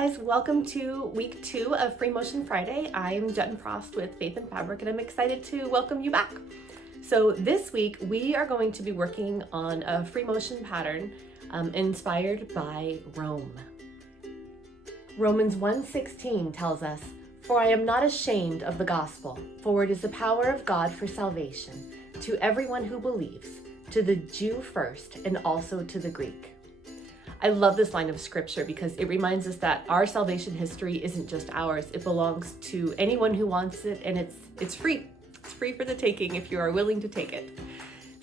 guys, welcome to week 2 of Free Motion Friday. I'm Jen Frost with Faith and Fabric and I'm excited to welcome you back. So this week we are going to be working on a free motion pattern inspired by Rome. Romans 1:16 tells us, "For I am not ashamed of the gospel, for it is the power of God for salvation to everyone who believes, to the Jew first and also to the Greek." I love this line of scripture because it reminds us that our salvation history isn't just ours. It belongs to anyone who wants it, and it's free. It's free for the taking if you are willing to take it.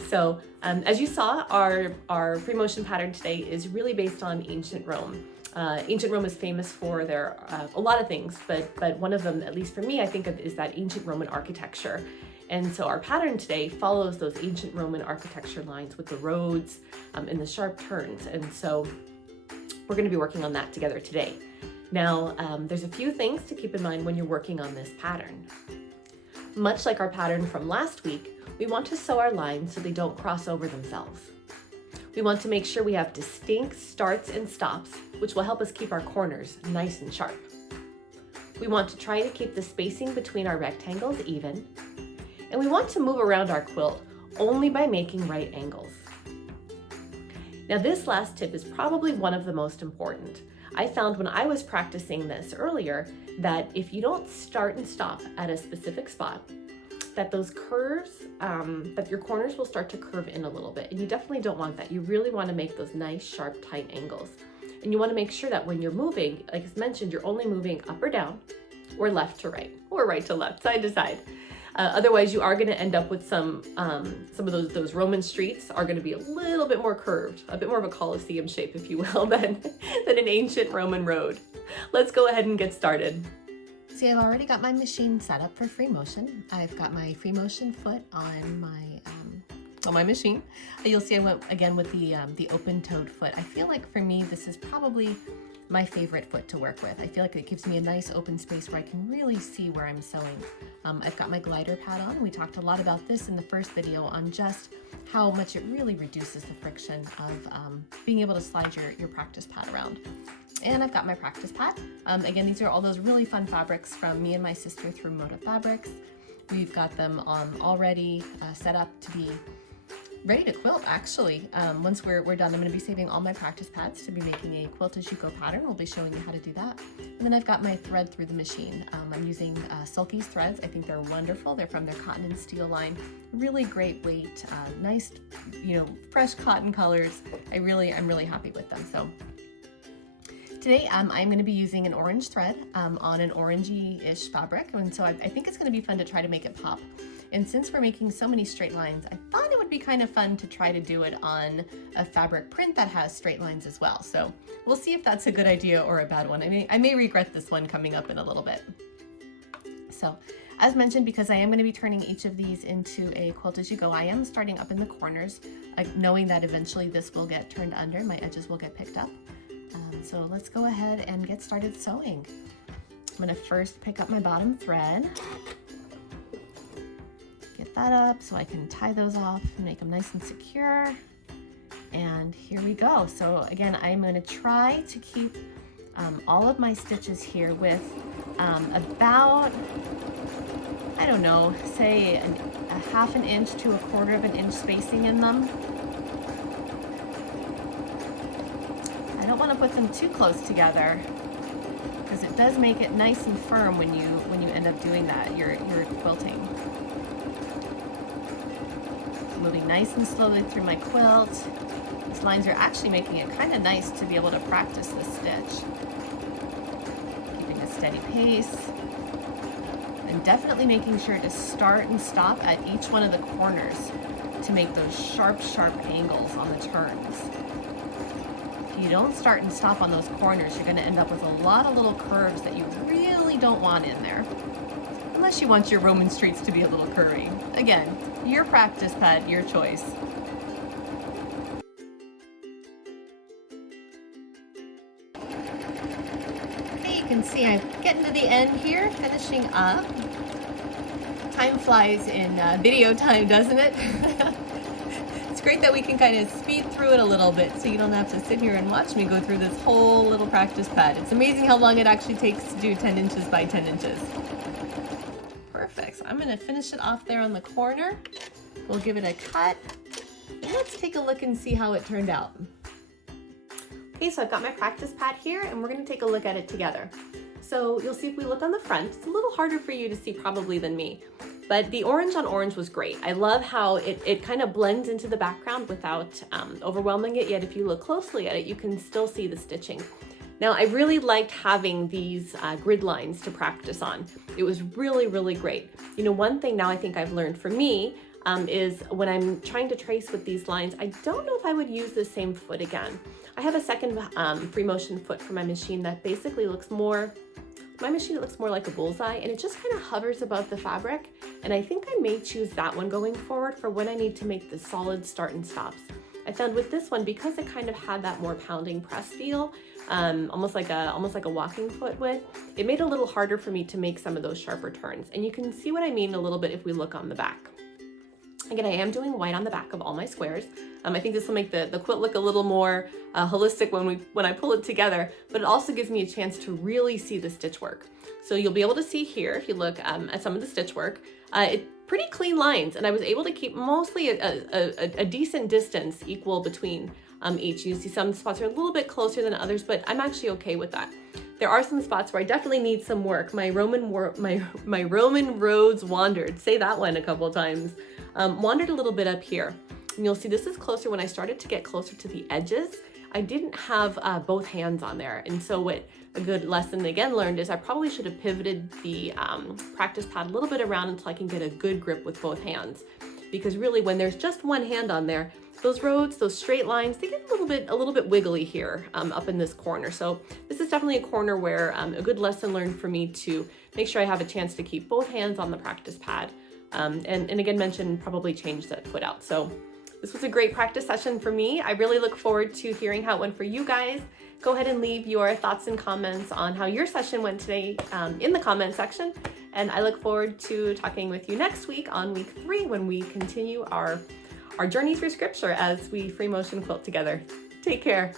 So as you saw, our free motion pattern today is really based on ancient Rome. Ancient Rome is famous for their a lot of things, but one of them, at least for me, I think of is that ancient Roman architecture. And so our pattern today follows those ancient Roman architecture lines with the roads and the sharp turns. And so we're going to be working on that together today. Now, there's a few things to keep in mind when you're working on this pattern. Much like our pattern from last week, we want to sew our lines so they don't cross over themselves. We want to make sure we have distinct starts and stops, which will help us keep our corners nice and sharp. We want to try to keep the spacing between our rectangles even. And we want to move around our quilt only by making right angles. Now this last tip is probably one of the most important. I found when I was practicing this earlier that if you don't start and stop at a specific spot, that those curves, that your corners will start to curve in a little bit. And you definitely don't want that. You really want to make those nice, sharp, tight angles. And you want to make sure that when you're moving, like I mentioned, you're only moving up or down, or left to right, or right to left, side to side. Otherwise, you are going to end up with some of those Roman streets are going to be a little bit more curved, a bit more of a Colosseum shape, if you will, than an ancient Roman road. Let's go ahead and get started. See, I've already got my machine set up for free motion. I've got my free motion foot on my machine. You'll see I went again with the open-toed foot. I feel like for me, this is probably my favorite foot to work with. I feel like it gives me a nice open space where I can really see where I'm sewing. I've got my glider pad on. We talked a lot about this in the first video on just how much it really reduces the friction of being able to slide your practice pad around. And I've got my practice pad. Again, these are all those really fun fabrics from me and my sister through Moda Fabrics. We've got them already set up to be ready to quilt, actually. Once we're done, I'm going to be saving all my practice pads to be making a quilt as you go pattern. We'll be showing you how to do that. And then I've got my thread through the machine. I'm using Sulky's threads. I think they're wonderful. They're from their cotton and steel line. Really great weight, nice, fresh cotton colors. I'm really happy with them. So today I'm going to be using an orange thread on an orangey-ish fabric. And so I think it's going to be fun to try to make it pop. And since we're making so many straight lines, I thought it would be kind of fun to try to do it on a fabric print that has straight lines as well. So we'll see if that's a good idea or a bad one. I may regret this one coming up in a little bit. So as mentioned, because I am going to be turning each of these into a quilt as you go, I am starting up in the corners, knowing that eventually this will get turned under, my edges will get picked up. So let's go ahead and get started sewing. I'm going to first pick up my bottom thread. Get that up so I can tie those off and make them nice and secure. And here we go. So again, I'm going to try to keep all of my stitches here with about, I don't know, say a half an inch to a quarter of an inch spacing in them. I don't want to put them too close together because it does make it nice and firm when you end up doing that, your quilting. Moving nice and slowly through my quilt. These lines are actually making it kind of nice to be able to practice this stitch. Keeping a steady pace. And definitely making sure to start and stop at each one of the corners to make those sharp, sharp angles on the turns. If you don't start and stop on those corners, you're going to end up with a lot of little curves that you really don't want in there. Unless you want your Roman streets to be a little curvy. Again, your practice pad, your choice. Okay, you can see I'm getting to the end here, finishing up. Time flies in video time, doesn't it? It's great that we can kind of speed through it a little bit so you don't have to sit here and watch me go through this whole little practice pad. It's amazing how long it actually takes to do 10 inches by 10 inches. Perfect. So I'm going to finish it off there on the corner. We'll give it a cut. And let's take a look and see how it turned out. Okay, so I've got my practice pad here and we're going to take a look at it together. So you'll see if we look on the front, it's a little harder for you to see probably than me, but the orange on orange was great. I love how it kind of blends into the background without overwhelming it, yet if you look closely at it, you can still see the stitching. Now, I really liked having these grid lines to practice on. It was really, really great. You know, one thing now I think I've learned for me is when I'm trying to trace with these lines, I don't know if I would use the same foot again. I have a second free motion foot for my machine that basically looks more, my machine it looks more like a bullseye, and it just kind of hovers above the fabric. And I think I may choose that one going forward for when I need to make the solid start and stops. I found with this one, because it kind of had that more pounding press feel, almost like a walking foot would, it made it a little harder for me to make some of those sharper turns. And you can see what I mean a little bit if we look on the back. Again, I am doing white on the back of all my squares. I think this will make the quilt look a little more holistic when I pull it together, but it also gives me a chance to really see the stitch work. So you'll be able to see here, if you look at some of the stitch work, it's pretty clean lines, and I was able to keep mostly a decent distance equal between each. You see some spots are a little bit closer than others, but I'm actually okay with that. There are some spots where I definitely need some work. My Roman roads wandered. Say that one a couple of times. Wandered a little bit up here. And you'll see this is closer when I started to get closer to the edges. I didn't have both hands on there. And so what a good lesson again learned is I probably should have pivoted the practice pad a little bit around until I can get a good grip with both hands. Because really when there's just one hand on there, those roads, those straight lines, they get a little bit wiggly here up in this corner. So this is definitely a corner where a good lesson learned for me to make sure I have a chance to keep both hands on the practice pad. And again, mention probably change that foot out. So this was a great practice session for me. I really look forward to hearing how it went for you guys. Go ahead and leave your thoughts and comments on how your session went today in the comment section. And I look forward to talking with you next week on week 3 when we continue our journey through scripture as we free motion quilt together. Take care.